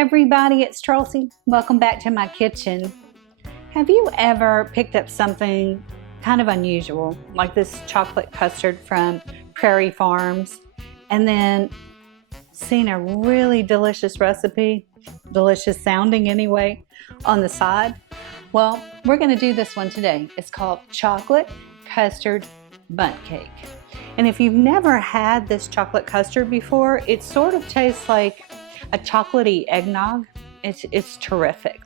everybody, it's Chelsea. Welcome back to my kitchen. Have you ever picked up something kind of unusual, like this chocolate custard from Prairie Farms, and then seen a really delicious recipe, delicious sounding anyway, on the side? Well, we're going to do this one today. It's called Chocolate Custard Bundt Cake. And if you've never had this chocolate custard before, it sort of tastes like a chocolatey eggnog. It's terrific.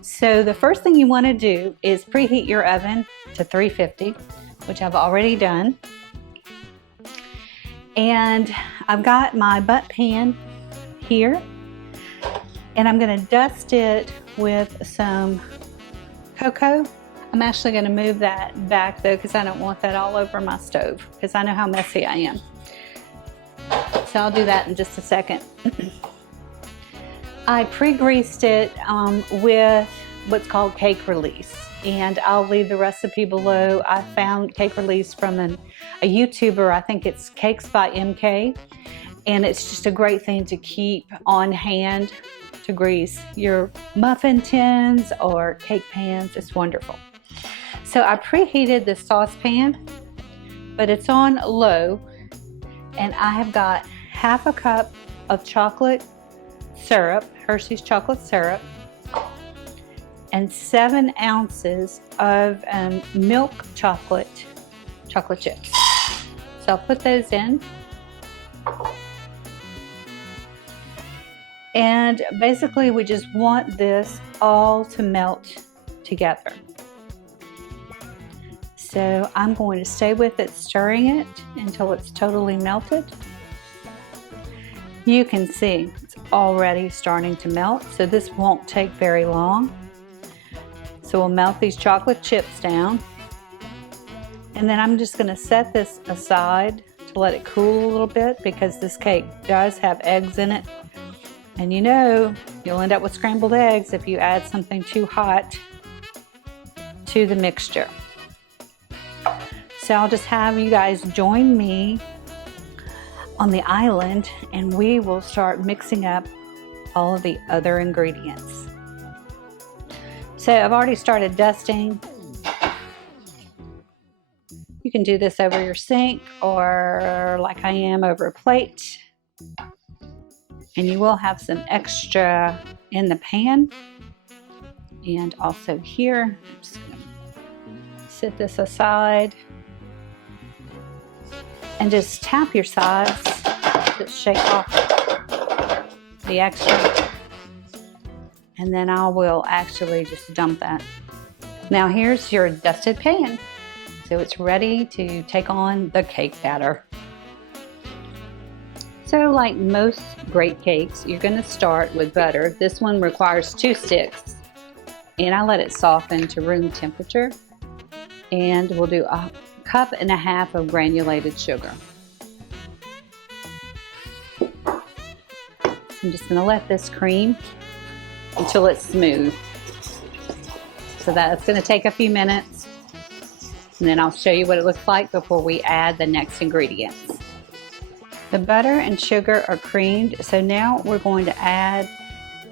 So the first thing you want to do is preheat your oven to 350, which I've already done. And I've got my Bundt pan here, and I'm going to dust it with some cocoa. I'm actually going to move that back though, because I don't want that all over my stove, because I know how messy I am. So I'll do that in just a second. I pre-greased it with what's called cake release, and I'll leave the recipe below. I found cake release from a YouTuber. I think it's Cakes by MK, and it's just a great thing to keep on hand to grease your muffin tins or cake pans. It's wonderful. So I preheated the saucepan, but it's on low, and I have got half a cup of chocolate syrup, Hershey's chocolate syrup, and 7 ounces of milk chocolate chips. So I'll put those in. And basically we just want this all to melt together. So I'm going to stay with it, stirring it until it's totally melted. You can see it's already starting to melt, so this won't take very long. So we'll melt these chocolate chips down, and then I'm just going to set this aside to let it cool a little bit, because this cake does have eggs in it, and you know you'll end up with scrambled eggs if you add something too hot to the mixture. So I'll just have you guys join me on the island, and we will start mixing up all of the other ingredients. So I've already started dusting. You can do this over your sink or like I am over a plate. And you will have some extra in the pan. And also here, I'm just going to set this aside. And just tap your sides, just shake off the extra, and then I will actually just dump that. Now here's your dusted pan, so it's ready to take on the cake batter. So like most great cakes, you're going to start with butter. This one requires 2 sticks, and I let it soften to room temperature, and we'll do a 1.5 cups of granulated sugar. I'm just going to let this cream until it's smooth. So that's going to take a few minutes, and then I'll show you what it looks like before we add the next ingredients. The butter and sugar are creamed, so now we're going to add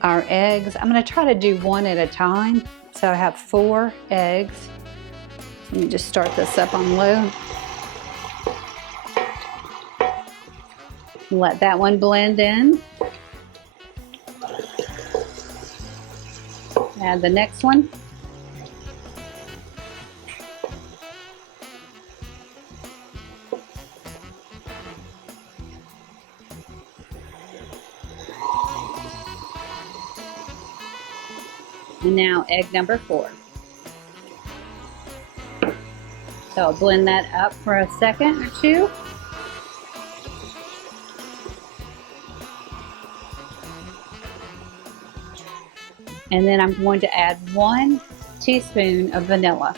our eggs. I'm going to try to do one at a time. So I have 4 eggs. Let me just start this up on low. Let that one blend in. Add the next one. And now egg number 4. So I'll blend that up for a second or two. And then I'm going to add 1 teaspoon of vanilla.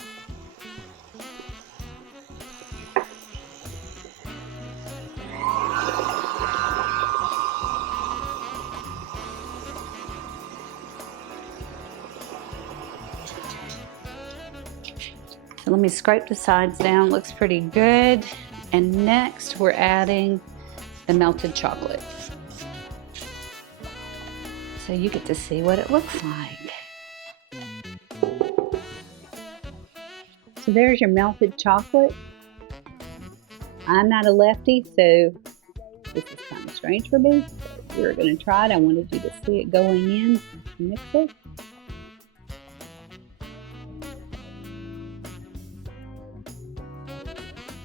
So let me scrape the sides down, looks pretty good. And next we're adding the melted chocolate. so you get to see what it looks like. So there's your melted chocolate. I'm not a lefty, so this is kind of strange for me. So we're going to try it. I wanted you to see it going in the mixer.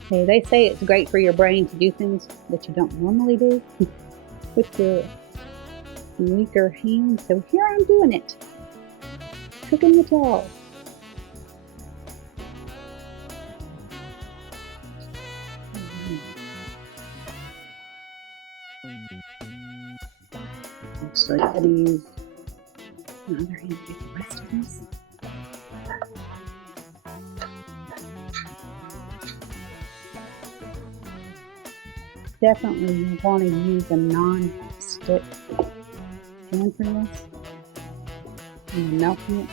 Okay, they say it's great for your brain to do things that you don't normally do with your weaker hand. So here I'm doing it. Cooking the dough. Actually, I'm going to use my other hand to get the rest of this. Definitely want to use a non-stick pan for this. I'm melting it.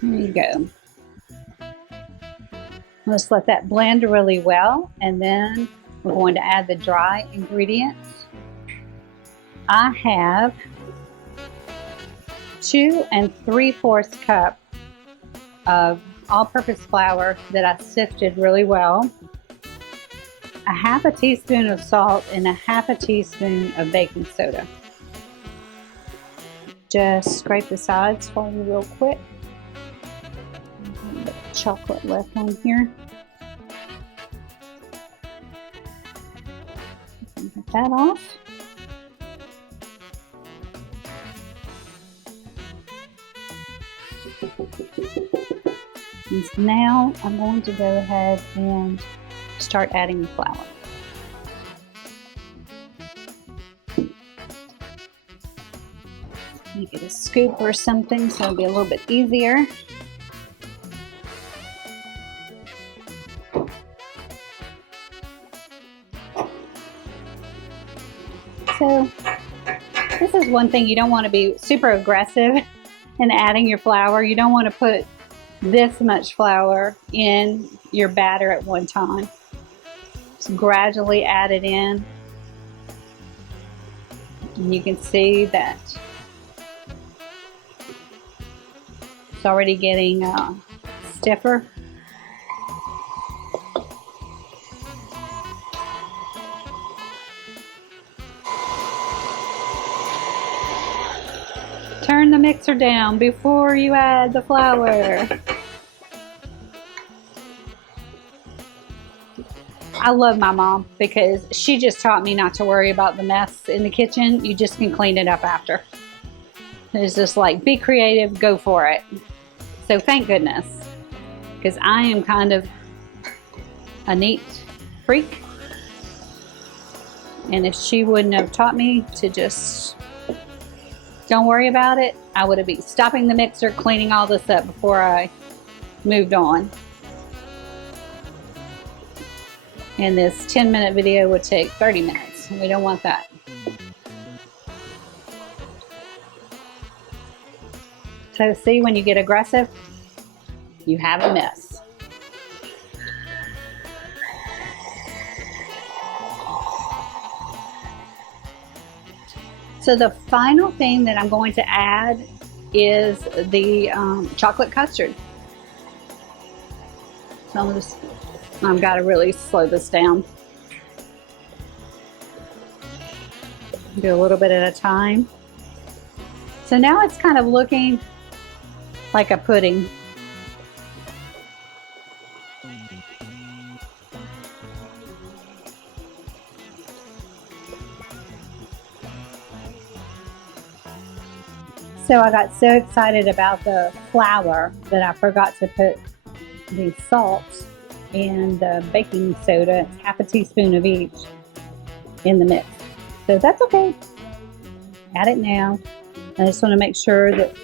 There you go. Let's let that blend really well, and then we're going to add the dry ingredients. I have 2 3/4 cup of all-purpose flour that I sifted really well, a 1/2 teaspoon of salt, and a 1/2 teaspoon of baking soda. Just scrape the sides for me real quick. A little bit of chocolate left on here. Get that off. And now I'm going to go ahead and start adding the flour. You get a scoop or something so it'll be a little bit easier. So this is one thing, you don't want to be super aggressive in adding your flour. You don't want to put this much flour in your batter at one time. Just gradually add it in. And you can see that it's already getting stiffer. Turn the mixer down before you add the flour. I love my mom because she just taught me not to worry about the mess in the kitchen. You just can clean it up after. It's just like, be creative, go for it. So thank goodness, because I am kind of a neat freak. And if she wouldn't have taught me to just don't worry about it, I would have been stopping the mixer, cleaning all this up before I moved on. And this 10-minute video would take 30 minutes. We don't want that. So see, when you get aggressive, you have a mess. So the final thing that I'm going to add is the chocolate custard. So I've got to really slow this down. Do a little bit at a time. So now it's kind of looking like a pudding. So I got so excited about the flour that I forgot to put the salt and baking soda. It's half a teaspoon of each in the mix. So that's okay. Add it now. I just want to make sure that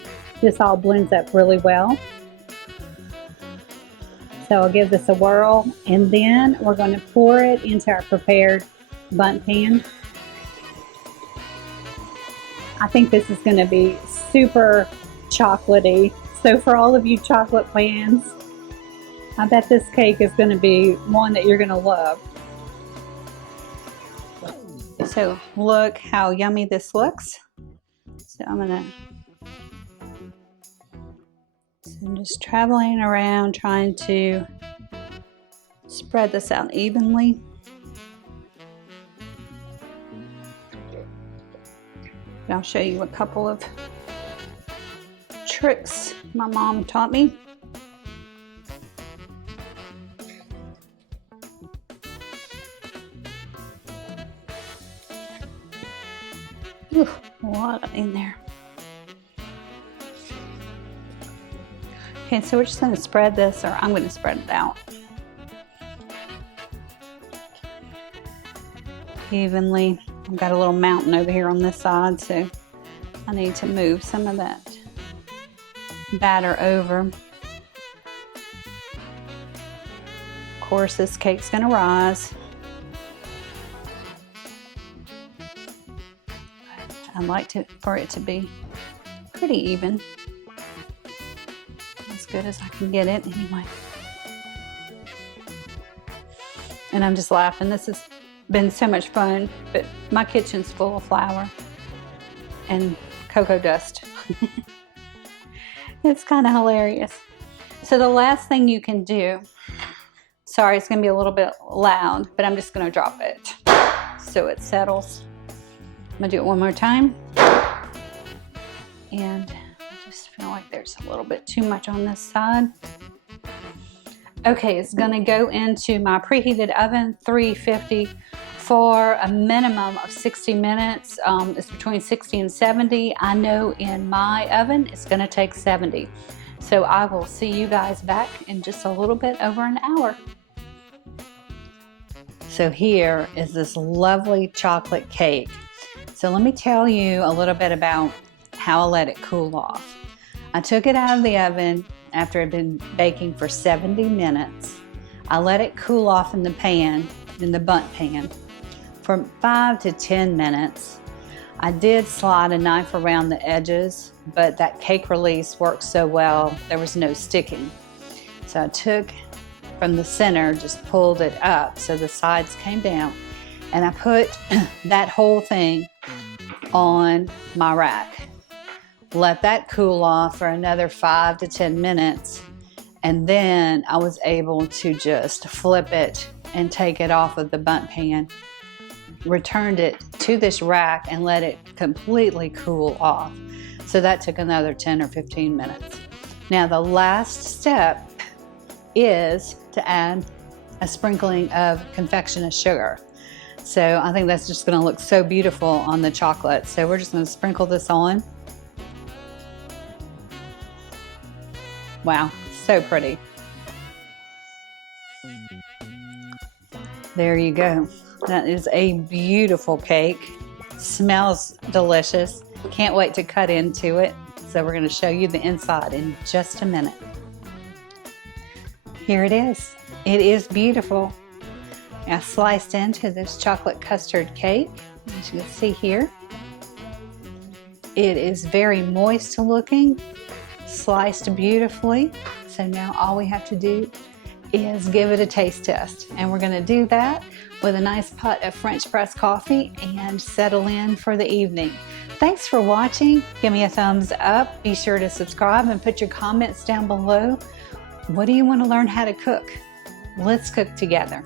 this all blends up really well. So I'll give this a whirl, and then we're going to pour it into our prepared Bundt pan. I think this is going to be super chocolatey. So for all of you chocolate fans, I bet this cake is going to be one that you're going to love. So look how yummy this looks. So I'm just traveling around trying to spread this out evenly. And I'll show you a couple of tricks my mom taught me. Ooh, a lot in there. Okay, so we're just going to spread this, or I'm going to spread it out evenly. I've got a little mountain over here on this side, so I need to move some of that batter over. Of course, this cake's going to rise. I'd like for it to be pretty even. As good as I can get it anyway. And I'm just laughing. This has been so much fun, but my kitchen's full of flour and cocoa dust. It's kind of hilarious. So the last thing you can do, sorry, it's gonna be a little bit loud, but I'm just gonna drop it so it settles. I'm gonna do it one more time. And I just feel like there's a little bit too much on this side. Okay, it's gonna go into my preheated oven, 350, for a minimum of 60 minutes. It's between 60 and 70. I know in my oven, it's gonna take 70. So I will see you guys back in just a little bit over an hour. So here is this lovely chocolate cake. So let me tell you a little bit about how I let it cool off. I took it out of the oven after it had been baking for 70 minutes. I let it cool off in the pan, in the Bundt pan, for 5 to 10 minutes. I did slide a knife around the edges, but that cake release worked so well, there was no sticking. So I took from the center, just pulled it up so the sides came down, and I put that whole thing on my rack. Let that cool off for another 5 to 10 minutes, and then I was able to just flip it and take it off of the Bundt pan, returned it to this rack and let it completely cool off. So that took another 10 or 15 minutes. Now the last step is to add a sprinkling of confectioner's sugar. So I think that's just gonna look so beautiful on the chocolate. So we're just gonna sprinkle this on. Wow, so pretty. There you go. That is a beautiful cake. Smells delicious. Can't wait to cut into it. So we're going to show you the inside in just a minute. Here it is. It is beautiful. I sliced into this chocolate custard cake, as you can see here. It is very moist looking, sliced beautifully. So now all we have to do is give it a taste test. And we're going to do that with a nice pot of French press coffee and settle in for the evening. Thanks for watching. Give me a thumbs up. Be sure to subscribe and put your comments down below. What do you want to learn how to cook? Let's cook together.